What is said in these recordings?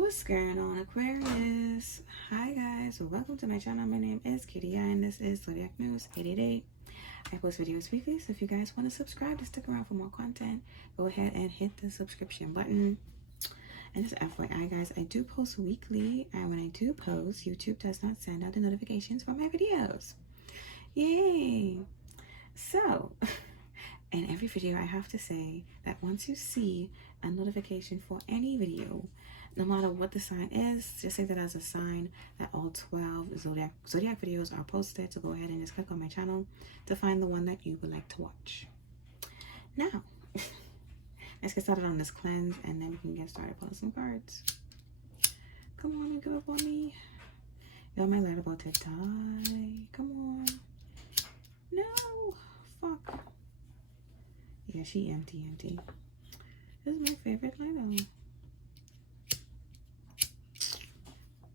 What's going on, Aquarius? Hi guys, welcome to my channel. My name is Kitty and this is Zodiac News 888. I post videos weekly, so if you guys want to subscribe to stick around for more content, go ahead and hit the subscription button. And just FYI guys, I do post weekly, and when I do post, YouTube does not send out the notifications for my videos. Yay! So, in every video I have to say that once you see a notification for any video, no matter what the sign is, just take that as a sign that all 12 zodiac videos are posted. So go ahead and just click on my channel to find the one that you would like to watch. Now, let's get started on this cleanse, and then we can get started pulling some cards. Come on, give up on me. Y'all, my light about to die. Come on. No. Fuck. Yeah, she empty. This is my favorite light.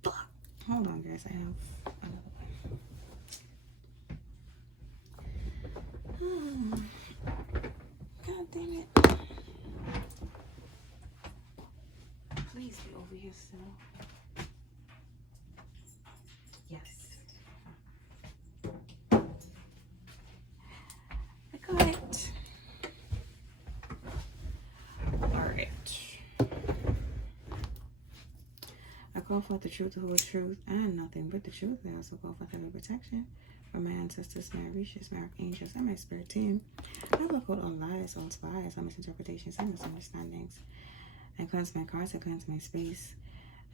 Fuck. Hold on, guys. I have another one. God damn it. Please be over here still. Yes. I got it. I call for the truth, the whole truth, and nothing but the truth. I also call for heavenly protection from my ancestors, my Orishas, my archangels, and my spirit team. I look out all lies, all spies, all misinterpretations, and misunderstandings. I cleanse my cards, I cleanse my space,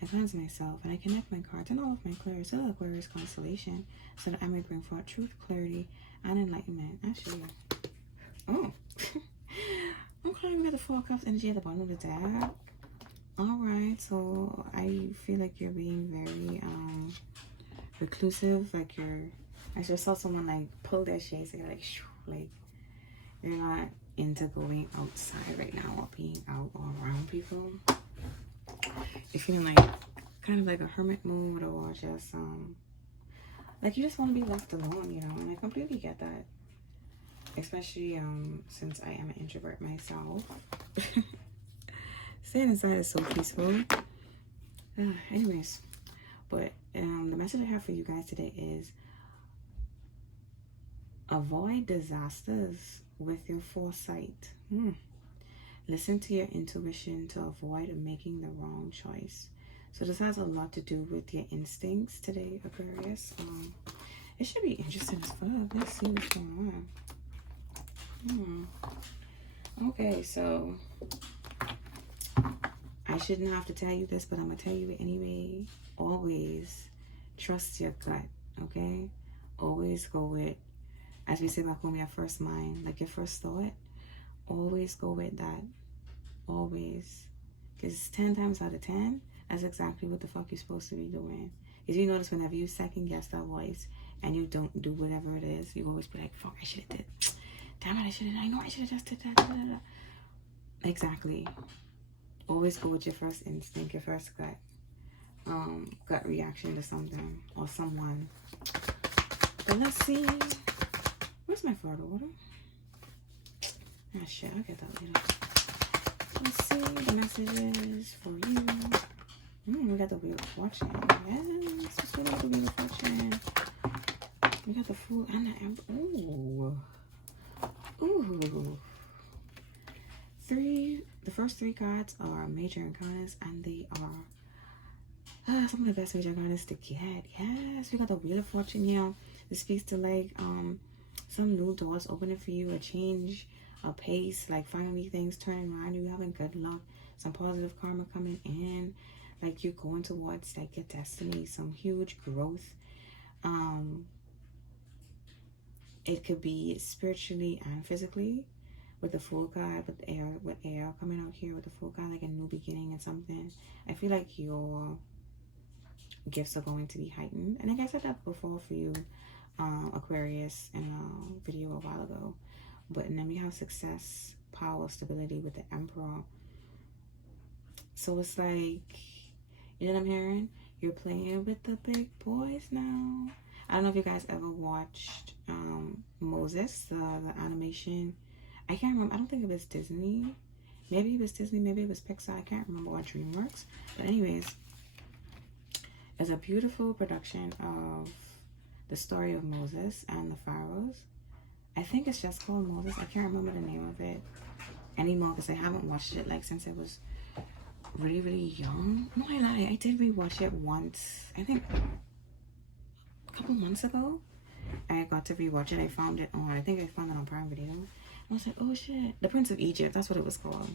I cleanse myself, and I connect my cards and all of my Aquarius to the Aquarius constellation so that I may bring forth truth, clarity, and enlightenment. Actually, oh, okay, we got the Four of Cups energy at the bottom of the deck. Alright, so I feel like you're being very reclusive, like I just saw someone like pull their shades, they're like you're not into going outside right now or being out or around people. You're feeling like kind of like a hermit mood, or just like you just want to be left alone, you know, and I completely get that. Especially since I am an introvert myself. Staying inside is so peaceful. Anyways, but the message I have for you guys today is avoid disasters with your foresight. Listen to your intuition to avoid making the wrong choice. So this has a lot to do with your instincts today, Aquarius. It should be interesting as fuck. Let's see what's going on. Okay, so I shouldn't have to tell you this, but I'm going to tell you it anyway. Always trust your gut, okay? Always go with, as we say back home, your first mind, like your first thought. Always go with that. Always. Because 10 times out of 10, that's exactly what the fuck you're supposed to be doing. Because you notice whenever you second guess that voice and you don't do whatever it is, you always be like, fuck, I should have did. Damn it, I know I should have just did that. Exactly. Always go with your first instinct, your first gut reaction to something or someone. But let's see. Where's my Florida water? Ah, shit, I'll get that later. Let's see the messages for you. We got the Wheel of Fortune. Yes, let's go with the Wheel of Fortune. We got the Fool and the Emperor. Ooh. The first three cards are major arcanas, and they are some of the best major arcanas to get. Yes, we got the Wheel of Fortune here. This speaks to like some new doors opening for you, a change, a pace, like finally things turning around, you having good luck, some positive karma coming in, like you're going towards like your destiny, some huge growth. It could be spiritually and physically. With the Fool card, with air coming out here with the Fool card, like a new beginning and something. I feel like your gifts are going to be heightened. And like I said that before for you, Aquarius, in a video a while ago. But and then we have success, power, stability with the Emperor. So it's like, you know what I'm hearing? You're playing with the big boys now. I don't know if you guys ever watched Moses, the animation. I can't remember. I don't think it was Disney. Maybe it was Disney, maybe it was Pixar, I can't remember, or DreamWorks. But anyways, it's a beautiful production of the story of Moses and the pharaohs. I think it's just called Moses. I can't remember the name of it anymore because I haven't watched it like since I was really, really young. No, I lie. I did rewatch it once. I think a couple months ago. I got to rewatch it. I found it on, I think I found it on Prime Video. I was like, oh shit. The Prince of Egypt. That's what it was called.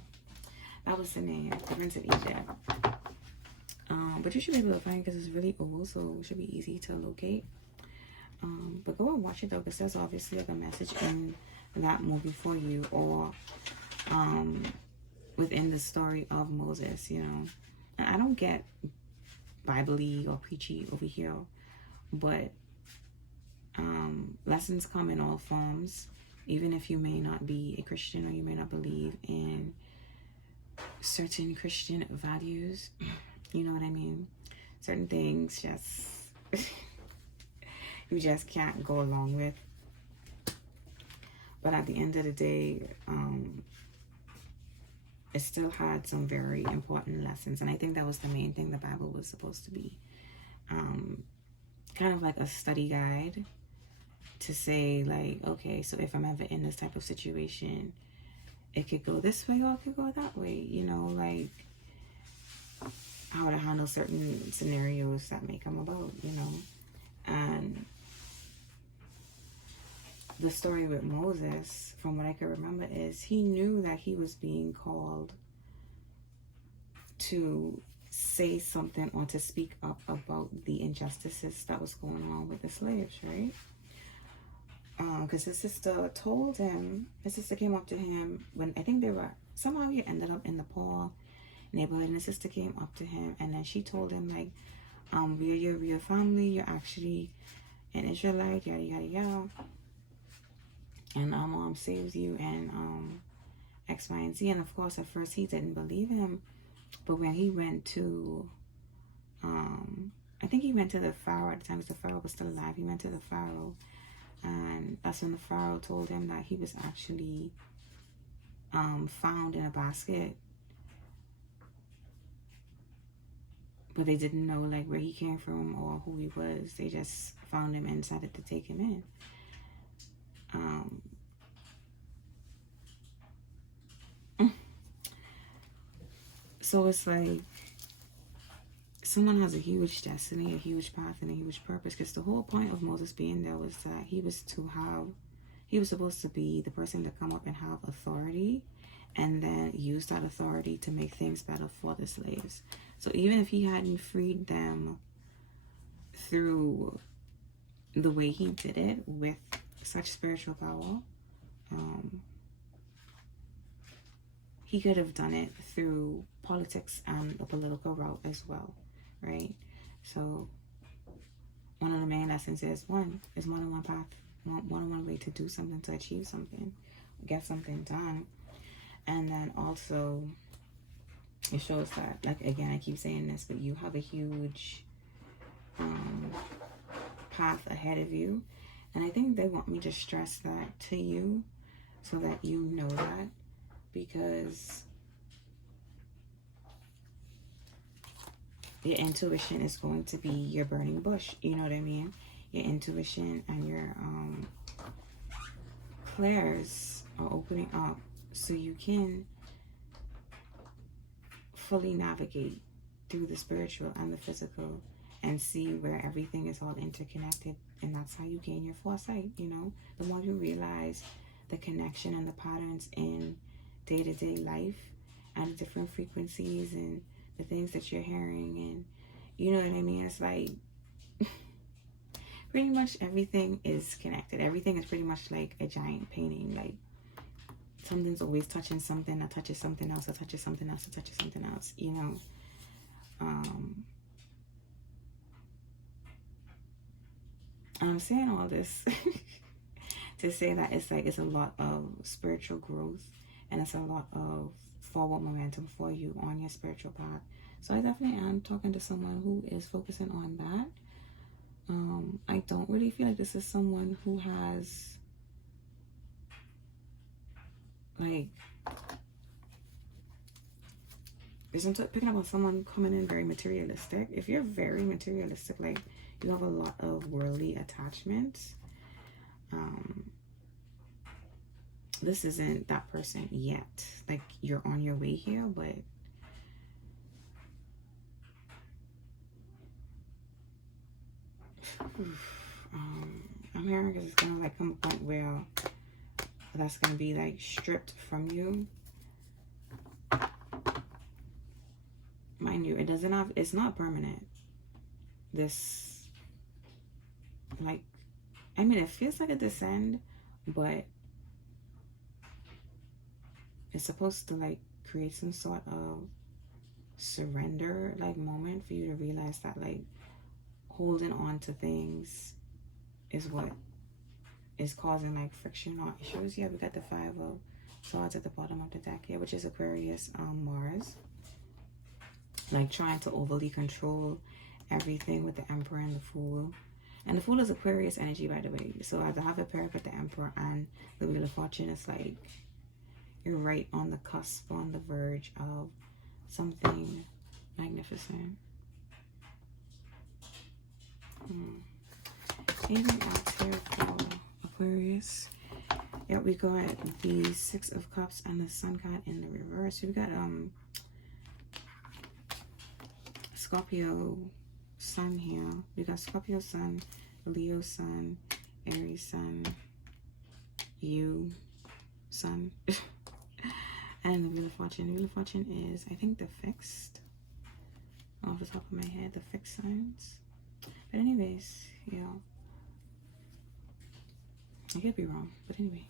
That was the name. The Prince of Egypt. But you should be able to find it because it's really old, so it should be easy to locate. But go and watch it though, because there's obviously like a message in that movie for you, or within the story of Moses, you know. And I don't get Bible-y or preachy over here, but lessons come in all forms, even if you may not be a Christian or you may not believe in certain Christian values. You know what I mean? Certain things just you just can't go along with. But at the end of the day, it still had some very important lessons. And I think that was the main thing the Bible was supposed to be. Kind of like a study guide to say, like, okay, so if I'm ever in this type of situation, it could go this way or it could go that way. You know, like how to handle certain scenarios that may come about, you know. And the story with Moses, from what I can remember, is he knew that he was being called to say something or to speak up about the injustices that was going on with the slaves, right? Because his sister told him, his sister came up to him when I think they were, somehow he ended up in the poor neighborhood, and his sister came up to him and then she told him, like, we're your real family, you're actually an Israelite, yada yada yada, and our mom saves you, and X, Y, and Z. And of course at first he didn't believe him, but when he went to I think he went to the Pharaoh at the time, because the Pharaoh was still alive. He went to the Pharaoh, and that's when the Pharaoh told him that he was actually found in a basket, but they didn't know like where he came from or who he was. They just found him and decided to take him in. So it's like someone has a huge destiny, a huge path, and a huge purpose, because the whole point of Moses being there was that he was supposed to be the person to come up and have authority, and then use that authority to make things better for the slaves. So even if he hadn't freed them through the way he did it with such spiritual power, he could have done it through politics and a political route as well, right? So one of the main lessons is one is more than one path, one way to do something, to achieve something, get something done. And then also it shows that, like, again, I keep saying this, but you have a huge path ahead of you. And I think they want me to stress that to you so that you know that, because your intuition is going to be your burning bush. You know what I mean? Your intuition and your clairs are opening up so you can fully navigate through the spiritual and the physical and see where everything is all interconnected. And that's how you gain your foresight, you know? The more you realize the connection and the patterns in day-to-day life and the different frequencies and the things that you're hearing, and you know what I mean? It's like pretty much everything is connected. Everything is pretty much like a giant painting. Like something's always touching something that touches something else, that touches something else, that touches something else, you know? I'm saying all this to say that it's like, it's a lot of spiritual growth, and it's a lot of forward momentum for you on your spiritual path. So I definitely am talking to someone who is focusing on that. I don't really feel like this is someone who has like I'm picking up on someone coming in very materialistic. If you're very materialistic, like you have a lot of worldly attachments, this isn't that person yet. Like you're on your way here, but I'm hearing because it's gonna like come a point where that's gonna be like stripped from you. Mind you, it's not permanent. This, like, I mean, it feels like a descend, but it's supposed to like create some sort of surrender like moment for you to realize that like holding on to things is what is causing like friction or issues. Yeah, we got the 5 of Swords at the bottom of the deck here, which is Aquarius, Mars. Like trying to overly control everything with the Emperor and the Fool. And the Fool is Aquarius energy, by the way. So I have a pair with the Emperor and the Wheel of Fortune. It's like you're right on the cusp, on the verge of something magnificent. Anything else here for Aquarius? Yeah, we got the 6 of Cups and the Sun card in the reverse. We got Scorpio Sun here. We got Scorpio Sun, Leo Sun, Aries Sun, you Sun, and the Wheel of Fortune. The Wheel of Fortune is, I think, the fixed. Off the top of my head, the fixed signs. But anyways, yeah. I could be wrong, but anyway.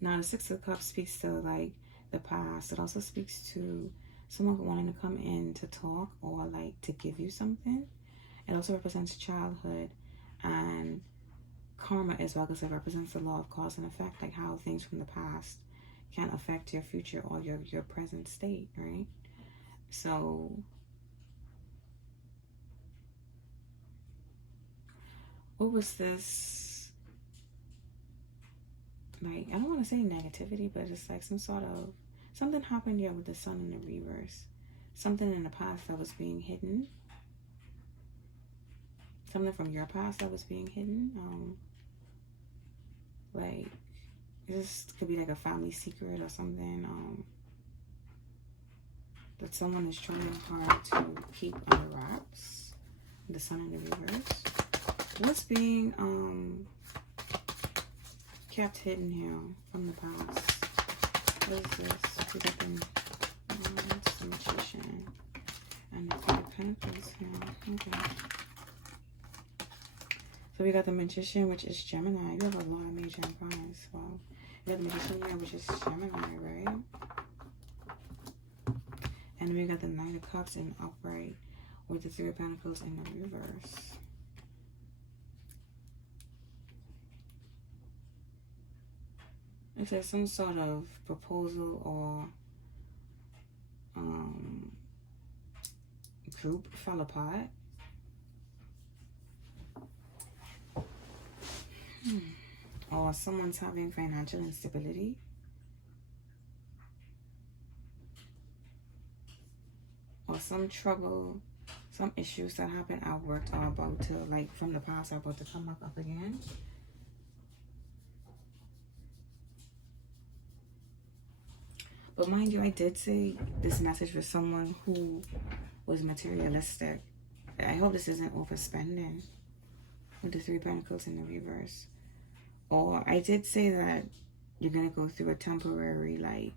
Now, the 6 of Cups speaks to like the past. It also speaks to someone wanting to come in to talk or like to give you something. It also represents childhood and karma as well, because it represents the law of cause and effect, like how things from the past can affect your future or your present state, right? So what was this? Like, I don't want to say negativity, but it's like some sort of something happened here with the Sun in the reverse. Something in the past that was being hidden. Something from your past that was being hidden. Like, this could be like a family secret or something. That someone is trying hard to keep under wraps. The Sun in the reverse. What's being kept hidden here from the past? What is this? We got the Magician and the 3 of Pentacles here. Okay. So we got the Magician, which is Gemini. You have a lot of major empires. Wow. You got the Magician here, which is Gemini, right? And we got the 9 of Cups in upright with the 3 of Pentacles in the reverse. If there's some sort of proposal or group fell apart. Or someone's having financial instability. Or some trouble, some issues that happened at work are about to, like from the past, are about to come up again. But mind you, I did say this message for someone who was materialistic. I hope this isn't overspending with the 3 of Pentacles in the reverse. Or I did say that you're going to go through a temporary, like,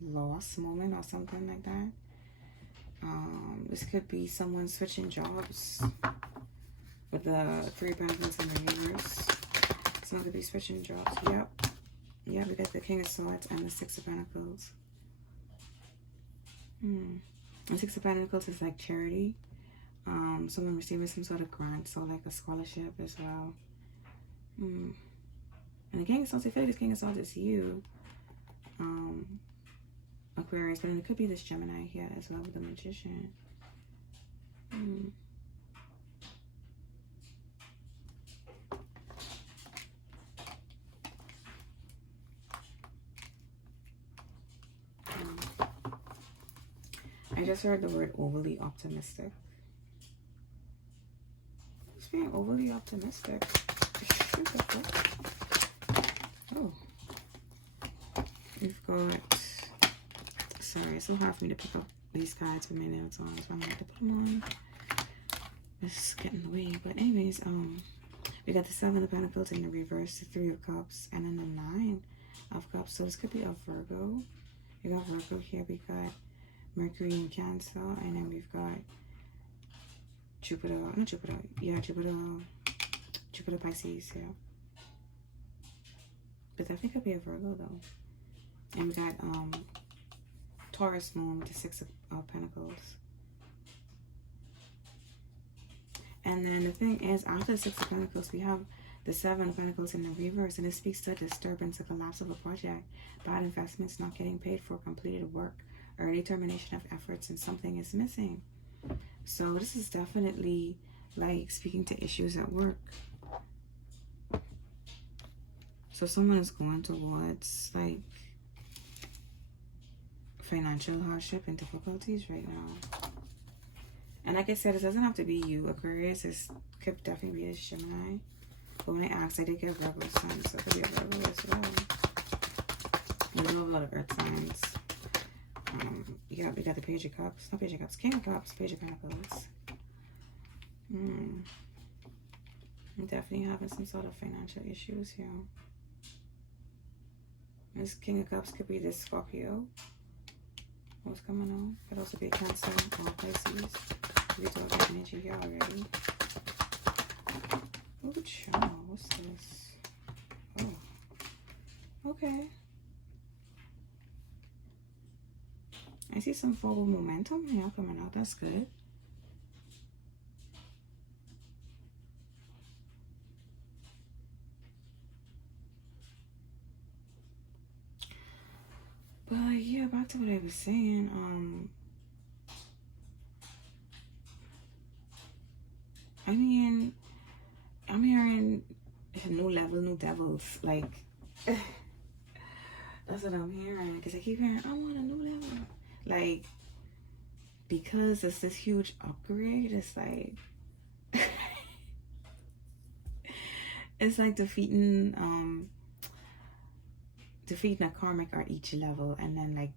loss moment or something like that. This could be someone switching jobs with the 3 of Pentacles in the reverse. Someone could be switching jobs. Yep. Yeah, we got the King of Swords and the 6 of Pentacles. The 6 of Pentacles is like charity. Someone receiving some sort of grant, so like a scholarship as well. And the King of Swords, I feel like this King of Swords is you, Aquarius, but then it could be this Gemini here as well with the Magician. I just heard the word overly optimistic. Who's being overly optimistic? Shoot, the fuck? Oh. We've got... Sorry, it's so hard for me to pick up these cards with my nails on, so I'm going to have to put them on. It's getting in the way. But anyways, we got the 7 of Pentacles in the reverse, the 3 of Cups, and then the 9 of Cups. So this could be a Virgo. We got Virgo here. We got Mercury in Cancer, and then we've got Jupiter, not Jupiter, yeah, Jupiter Pisces, yeah. But that could be a Virgo though. And we got Taurus moon with the 6 of Pentacles. And then the thing is, after the 6 of Pentacles, we have the 7 of Pentacles in the reverse, and it speaks to a disturbance, a collapse of a project, bad investments, not getting paid for completed work, early termination of efforts, and something is missing. So this is definitely like speaking to issues at work. So someone is going towards like financial hardship and difficulties right now. And like I said, it doesn't have to be you, Aquarius. It could definitely be a Gemini. But when I asked, I did get Virgo signs, so it could be a Virgo as well. We have a lot of Earth signs. We got the Page of Cups, not Page of Cups, King of Cups, Page of Pentacles. I'm definitely having some sort of financial issues here. This King of Cups could be this Scorpio. What's coming on? Could also be a Cancer or Pisces. We talk about energy here already. Oh, child, what's this? Oh, okay. I see some forward momentum here coming out. That's good. But yeah, back to what I was saying. I mean, I'm hearing new level, new devils. Like, that's what I'm hearing. Because I keep hearing, I want a new level. Like, because it's this huge upgrade, it's like, it's like defeating a karmic at each level, and then like,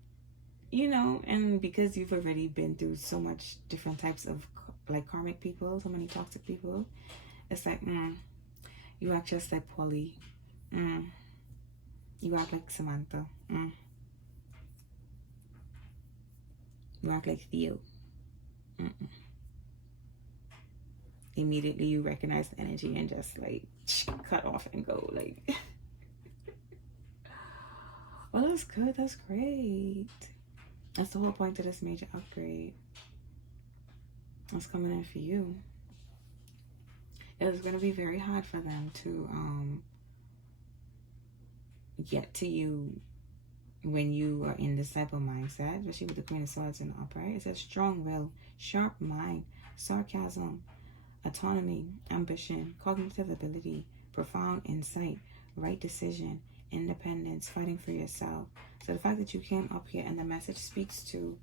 you know, and because you've already been through so much different types of like karmic people, so many toxic people, it's like, you act just like Polly, you act like Samantha, you act like Theo. Immediately you recognize the energy and just like cut off and go like. Well, that's good. That's great. That's the whole point of this major upgrade. That's coming in for you. It's going to be very hard for them to get to you when you are in this type of mindset, especially with the Queen of Swords in the upright. It says strong will, sharp mind, sarcasm, autonomy, ambition, cognitive ability, profound insight, right decision, independence, fighting for yourself. So the fact that you came up here and the message speaks to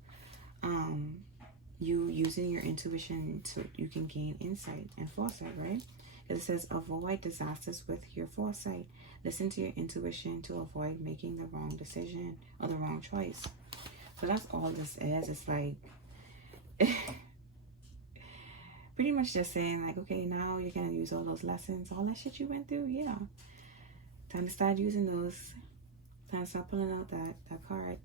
you using your intuition so you can gain insight and foresight, right? It says avoid disasters with your foresight. Listen to your intuition to avoid making the wrong decision or the wrong choice. So that's all this is. It's like pretty much just saying like, okay, now you're gonna use all those lessons, all that shit you went through. Yeah, time to start using those. Time to start pulling out that card.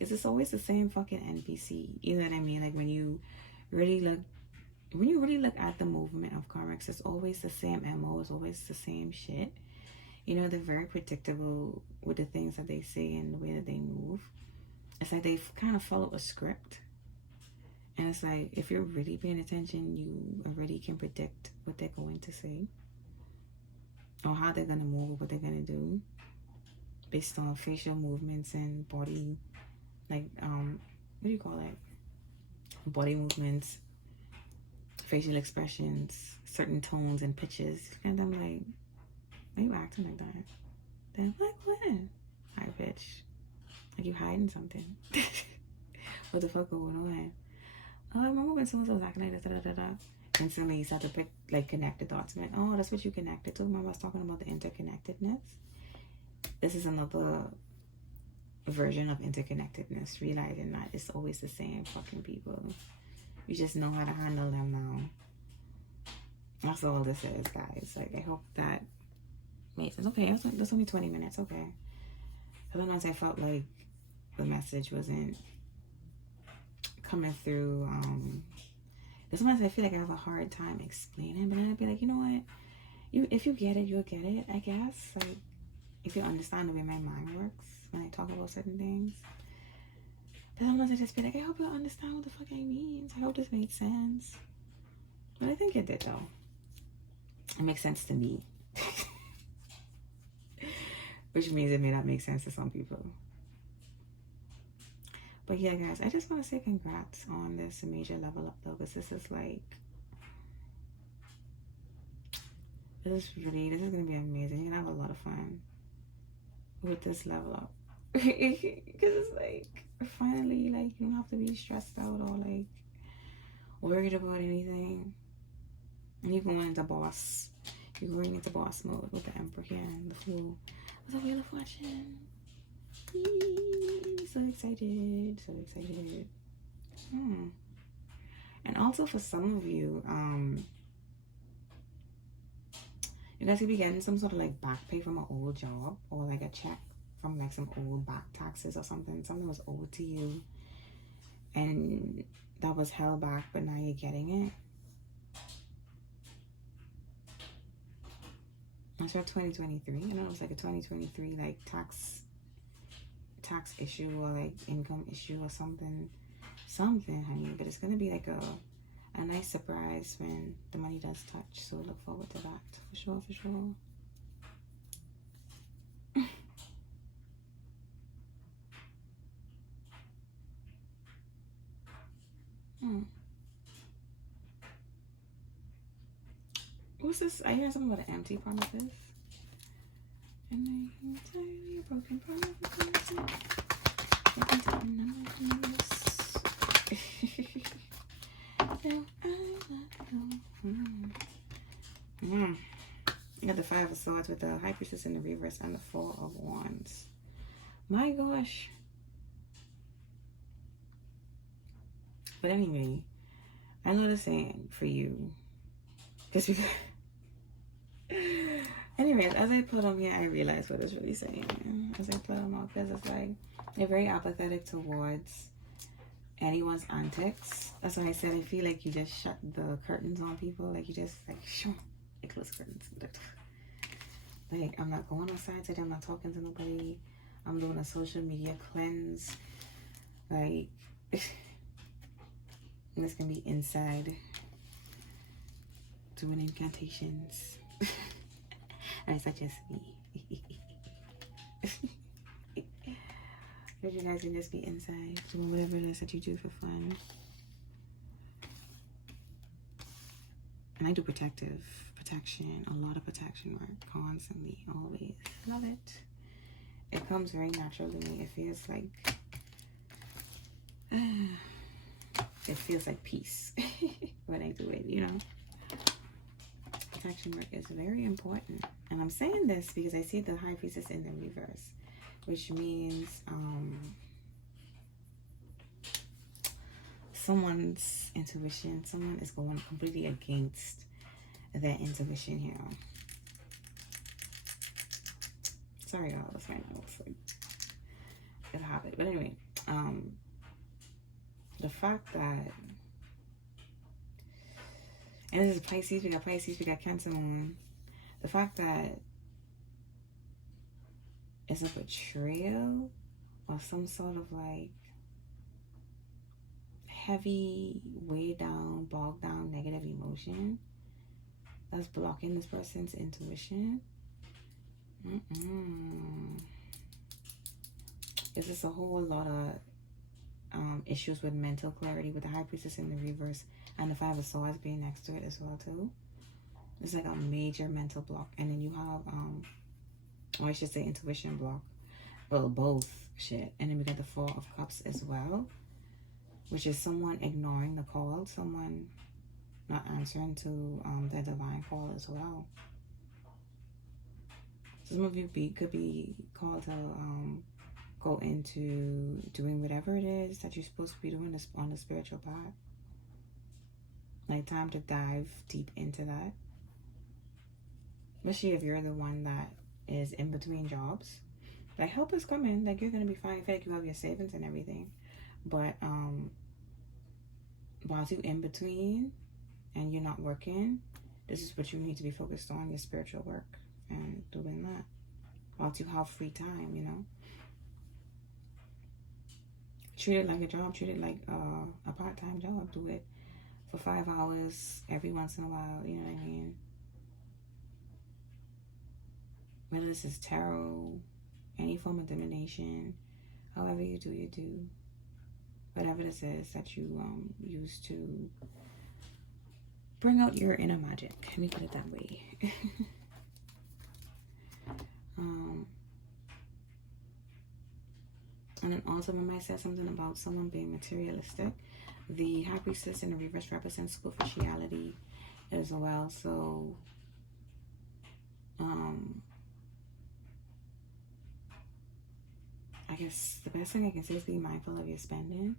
Is this always the same fucking NPC? You know what I mean? Like when you really look at the movement of karmics, it's always the same MO, it's always the same shit. You know, they're very predictable with the things that they say and the way that they move. It's like they've kind of followed a script. And it's like, if you're really paying attention, you already can predict what they're going to say. Or how they're going to move, what they're going to do. Based on facial movements and body, like, what do you call it? Body movements, facial expressions, certain tones and pitches. And I'm like, why are you acting like that? Then I'm like, what? Hi, bitch. Like you hiding something. What the fuck going on? Oh, I remember when someone was acting like da. Instantly, you start to pick, like, connect the dots. And, oh, that's what you connected to. Remember I was talking about the interconnectedness? This is another version of interconnectedness, realizing that it's always the same fucking people. You just know how to handle them now. That's all this is, guys. Like, I hope that makes sense. Okay, that's only 20 minutes. Okay. Sometimes I felt like the message wasn't coming through. Sometimes I feel like I have a hard time explaining, but then I'd be like, you know what? If you get it, you'll get it, I guess. Like, if you understand the way my mind works when I talk about certain things. But sometimes I just be like, I hope you understand what the fuck I mean. I hope this made sense. But I think it did, though. It makes sense to me. Which means it may not make sense to some people. But yeah, guys, I just want to say congrats on this major level up, though, because this is like, this is going to be amazing. You're going to have a lot of fun with this level up. Because it's like, finally, like, you don't have to be stressed out or like worried about anything. And you're going into boss. You're going into boss mode with the Emperor here and the Fool. What's up, Wheel of Fortune? So excited. So excited. And also for some of you, you guys could be getting some sort of like back pay from an old job, or like a check from like some old back taxes or something. Something was owed to you and that was held back, but now you're getting it. That's for 2023. I know it was like a 2023 like tax issue or like income issue or something, honey. But it's gonna be like a nice surprise when the money does touch. So look forward to that for sure, for sure. What's this? I hear something about the empty promises. And I entirely broken promises. You got the Five of Swords with the High Priestess in the reverse and the Four of Wands. My gosh. But anyway, I know the saying for you. Just because. Anyways, as I put them here, I realized what it's really saying. As I put them out, because it's like they're very apathetic towards anyone's antics. That's why I said I feel like you just shut the curtains on people. Like you just like shoo, you close curtains. Like I'm not going outside today. I'm not talking to nobody. I'm doing a social media cleanse. Like this can be inside doing incantations. I suggest me. But you guys can just be inside doing whatever it is that you do for fun. And I do protection, a lot of protection work, constantly, always. Love it. It comes very natural to me. It feels like peace when I do it, you know. Protection work is very important. And I'm saying this because I see the High Priestess in the reverse, which means someone's intuition, someone is going completely against their intuition here. Sorry, y'all, that's my notes. Like, it's a habit. But anyway, the fact that, and this is Pisces, we got Cancer Moon. The fact that it's a betrayal or some sort of like heavy, weighed down, bogged down negative emotion that's blocking this person's intuition. It's just a whole lot of issues with mental clarity with the High Priestess in the reverse and the Five of Swords being next to it as well too. It's like a major mental block. And then you have or I should say intuition block. Well, both shit. And then we got the Four of Cups as well. which is someone ignoring the call, someone not answering to their divine call as well. Some of you could be called to go into doing whatever it is that you're supposed to be doing on the spiritual path. Like, time to dive deep into that. Especially if you're the one that is in between jobs. Like, help is coming. Like, you're going to be fine. I feel like you have your savings and everything. But whilst you're in between and you're not working, this is what you need to be focused on, your spiritual work and doing that. Whilst you have free time, you know. Treat it like a job. Treat it like a part-time job. Do it for 5 hours every once in a while. You know what I mean? Whether this is tarot, any form of divination, however you do, you do. Whatever this is that you use to bring out your inner magic. Let me put it that way. And then also, when I said something about someone being materialistic, the High Priestess in the reverse represents superficiality as well. So, I guess the best thing I can say is be mindful of your spending.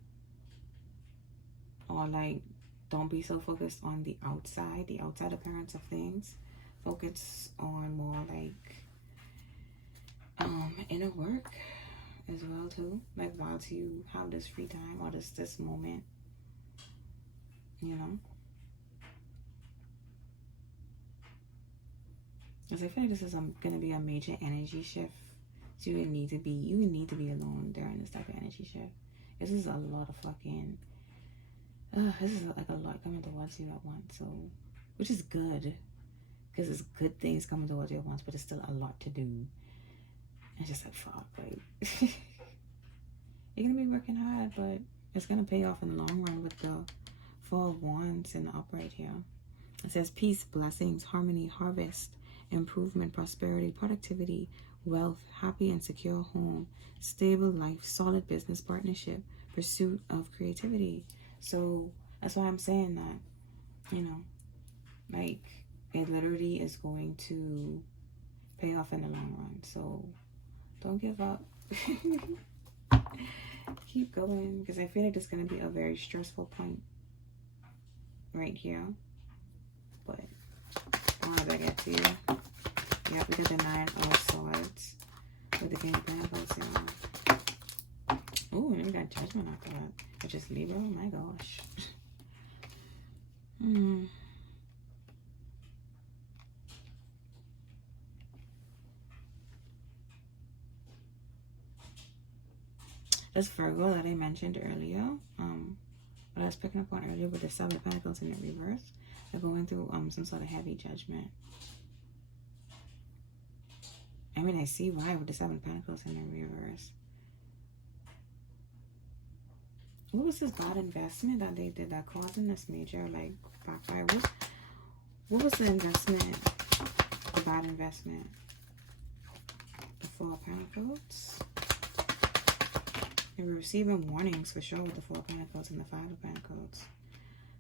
Or, like, don't be so focused on the outside appearance of things. Focus on more, like, inner work as well too. Like, whilst you have this free time or this moment, you know. Because I feel like this is going to be a major energy shift. So you would need to be alone during this type of energy shift. This is a lot of fucking this is like a lot coming towards you at once. So, which is good, because it's good things coming towards you at once, but it's still a lot to do. And just like, fuck, like you're gonna be working hard, but it's gonna pay off in the long run with the Four of Wands in the upright here. It says peace, blessings, harmony, harvest, improvement, prosperity, productivity, wealth, happy and secure home, stable life, solid business partnership, pursuit of creativity. So that's why I'm saying that, you know, like, it literally is going to pay off in the long run. So don't give up. Keep going, because I feel like there's going to be a very stressful point right here. But as I get to you, yeah, we got the Nine of Swords with the King of Pentacles. Ooh, and we got Judgment after that. Which is Libra. Oh my gosh. This Virgo that I mentioned earlier, what I was picking up on earlier with the Seven of Pentacles in the reverse, they're going through some sort of heavy judgment. I mean, I see why with the Seven of Pentacles in the reverse. What was this bad investment that they did that causing this major, like, backfire? What was the investment, the bad investment? The Four of Pentacles. They were receiving warnings for sure with the Four of Pentacles and the Five of Pentacles.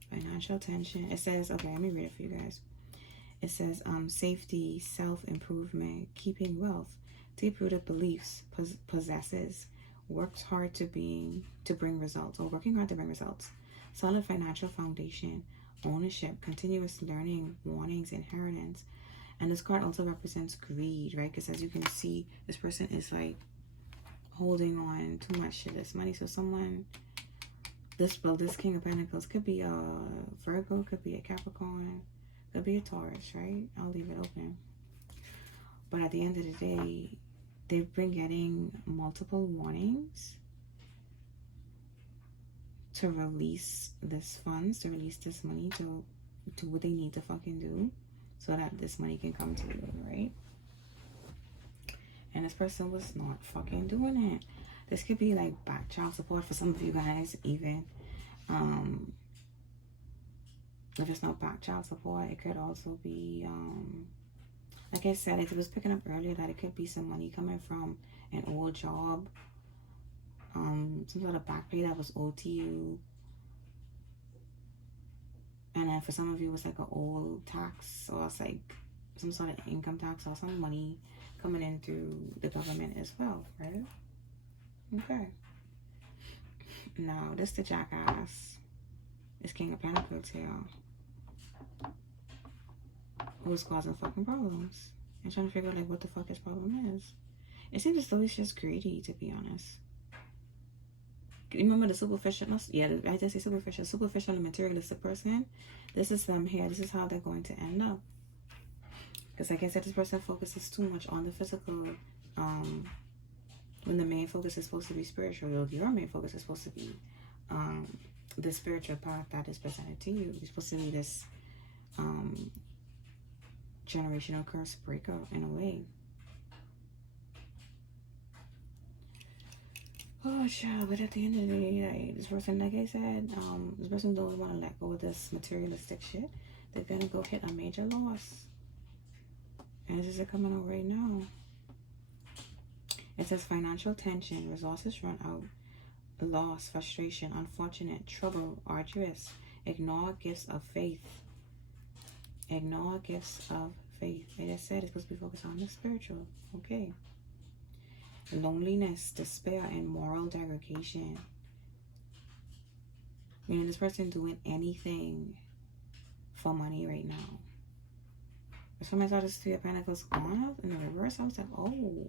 Financial tension. It says, okay, let me read it for you guys. It says, safety, self-improvement, keeping wealth, deep-rooted beliefs, possesses, works hard to bring results, or working hard to bring results, solid financial foundation, ownership, continuous learning, warnings, inheritance. And this card also represents greed, right? Because as you can see, this person is like holding on too much to this money. So someone, this King of Pentacles could be a Virgo, could be a Capricorn, could be a Taurus, right? I'll leave it open. But at the end of the day, they've been getting multiple warnings to release this funds, to release this money, to do what they need to fucking do so that this money can come to you, right? And this person was not fucking doing it. This could be like back child support for some of you guys, even. If it's not back child support, it could also be, like I said, it was picking up earlier that it could be some money coming from an old job, some sort of back pay that was owed to you, And then for some of you, it's like an old tax, or it's like some sort of income tax or some money coming in through the government as well, right? Okay. Now, this the jackass. It's King of Pentacles here. Who's causing fucking problems. And trying to figure out like what the fuck his problem is. It seems as though he's just greedy, to be honest. Remember the superficial? Yeah, I just say superficial. Superficial and materialistic person. This is them here. This is how they're going to end up. Because like I said, this person focuses too much on the physical. When the main focus is supposed to be spiritual. Your main focus is supposed to be the spiritual path that is presented to you. You're supposed to be this generational curse breaker in a way. Oh, child, but at the end of the day, like, this person, like I said, this person don't want to let go of this materialistic shit. They're gonna go hit a major loss. And this is coming out right now. It says financial tension, resources run out, loss, frustration, unfortunate, trouble, arduous. Ignore gifts of faith. Ignore gifts of faith. Like I said, it's supposed to be focused on the spiritual. Okay. Loneliness, despair, and moral degradation. Meaning this person doing anything for money right now. That's when I saw this Three of Pentacles on up in the reverse. I was like, oh.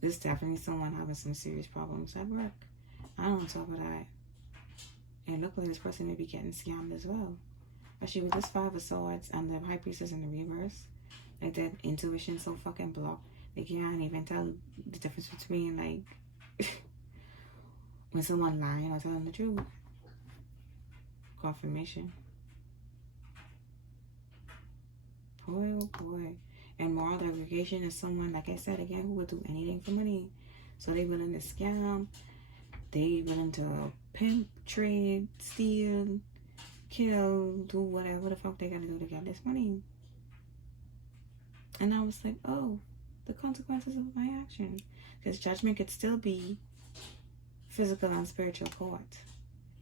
This is definitely someone having some serious problems at work. I don't talk about that. And luckily this person may be getting scammed as well. Especially with this Five of Swords and the High Priestess in the reverse. Like that intuition so fucking blocked. They can't even tell the difference between like when someone lying or telling the truth. Confirmation. Boy, oh boy. And moral degradation is someone, like I said again, who would do anything for money. So they willing to scam. They willing to pimp, trade, steal, kill, do whatever the fuck they gotta do to get this money. And I was like, oh, the consequences of my action. Because judgment could still be physical and spiritual court.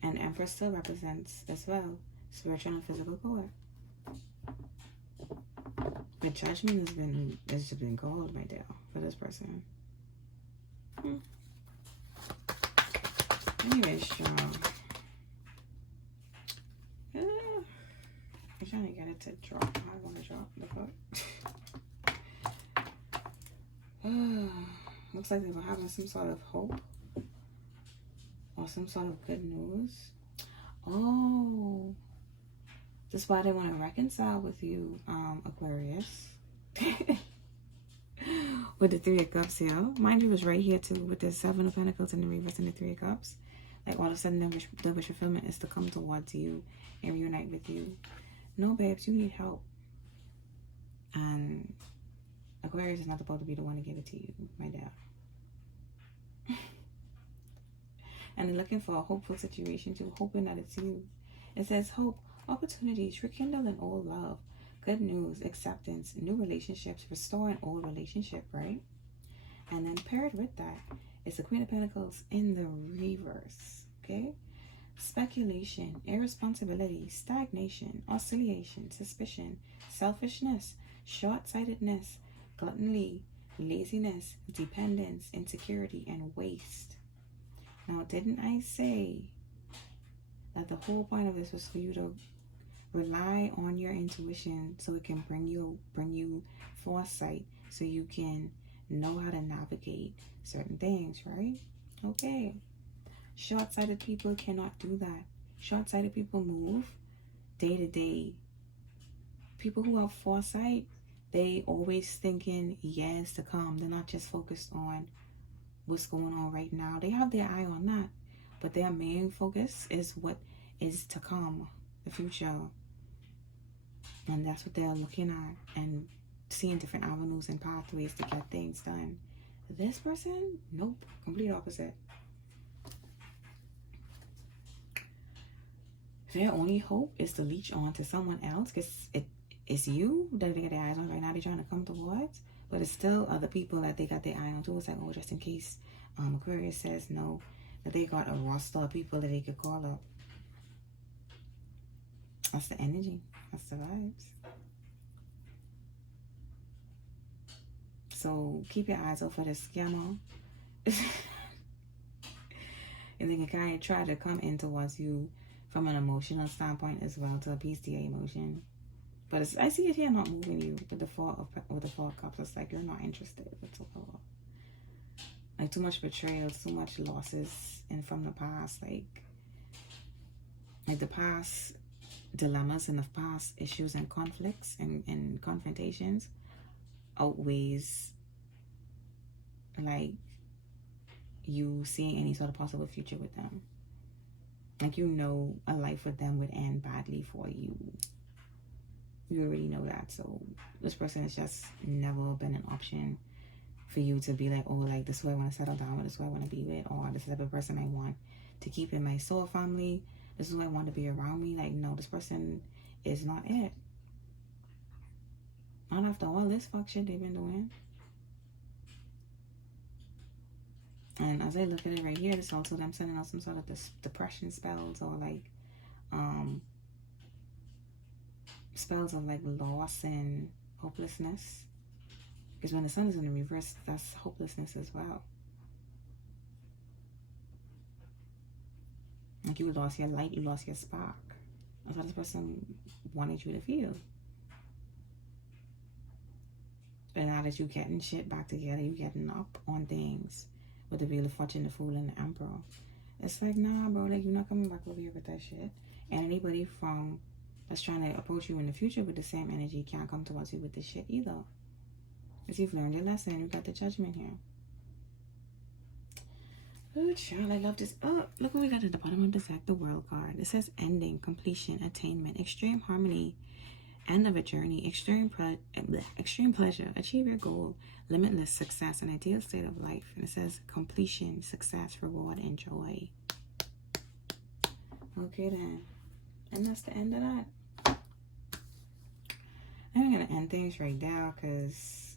And Empress still represents as well spiritual and physical court. But judgment has just been called right there for this person. Anyways, y'all. I'm trying to get it to drop. I want to drop the book. Looks like they were having some sort of hope. Or some sort of good news. Oh. This is why they want to reconcile with you, Aquarius. With the Three of Cups here. Mind you, it was right here too. With the Seven of Pentacles and the reverse and the Three of Cups. Like all of a sudden the wish fulfillment is to come towards you and reunite with you. No, babes, you need help. And Aquarius is not supposed to be the one to give it to you, my dad. And they're looking for a hopeful situation too, hoping that it's you. It says hope, opportunities, rekindle an old love, good news, acceptance, new relationships, restore an old relationship, right? And then paired with that is the Queen of Pentacles in the reverse, okay? Speculation, irresponsibility, stagnation, oscillation, suspicion, selfishness, short-sightedness, gluttony, laziness, dependence, insecurity, and waste. Now, didn't I say that the whole point of this was for you to rely on your intuition so it can bring you foresight so you can know how to navigate certain things, right? Okay. Short-sighted people cannot do that. Short-sighted people move day to day. People who have foresight, they always thinking years to come. They're not just focused on what's going on right now. They have their eye on that, but their main focus is what is to come, the future. And that's what they're looking at and seeing different avenues and pathways to get things done. This person, nope, complete opposite. Their only hope is to leech on to someone else because it's you that they got their eyes on right now. They're trying to come towards, but it's still other people that they got their eye on too. It's like, oh, just in case Aquarius says no, that they got a roster of people that they could call up. That's the energy. That's the vibes. So keep your eyes out for the scammer. And they can kind of try to come in towards you from an emotional standpoint as well, to appease the emotion. But it's, I see it here not moving you with the Four of Cups. It's like you're not interested whatsoever. Like too much betrayal, too much losses, and from the past, like the past dilemmas and the past issues and conflicts and confrontations outweighs like you seeing any sort of possible future with them. Like, you know, a life with them would end badly for you. You already know that. So this person has just never been an option for you to be like, oh, like this is who I want to settle down with, this is who I want to be with, or this is the type of person I want to keep in my soul family, this is who I want to be around me. Like, no, this person is not it. Not after all this fuck shit they've been doing. And as I look at it right here, it's also them sending out some sort of depression spells, or like spells of like loss and hopelessness. Because when the sun is in the reverse, that's hopelessness as well. Like you lost your light, you lost your spark. That's how this person wanted you to feel. But now that you're getting shit back together, you're getting up on things with the Wheel of Fortune, the Fool, and the Emperor. It's like, nah, bro, like, you're not coming back over here with that shit. And anybody from that's trying to approach you in the future with the same energy can't come towards you with this shit either. Because you've learned your lesson. You got the Judgment here. Oh, child, I love this. Oh, look what we got at the bottom of the deck, the World card. It says ending, completion, attainment, extreme harmony, end of a journey, extreme pleasure, achieve your goal, limitless success, an ideal state of life. And it says completion, success, reward, and joy. Okay then. And that's the end of that. I'm going to end things right now because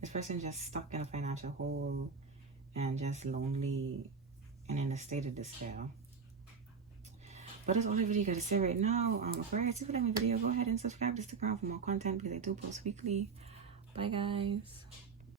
this person just stuck in a financial hole and just lonely and in a state of despair. But that's all I really got to say right now. Aquarius, if you like my video, go ahead and subscribe to stick around for more content because I do post weekly. Bye, guys.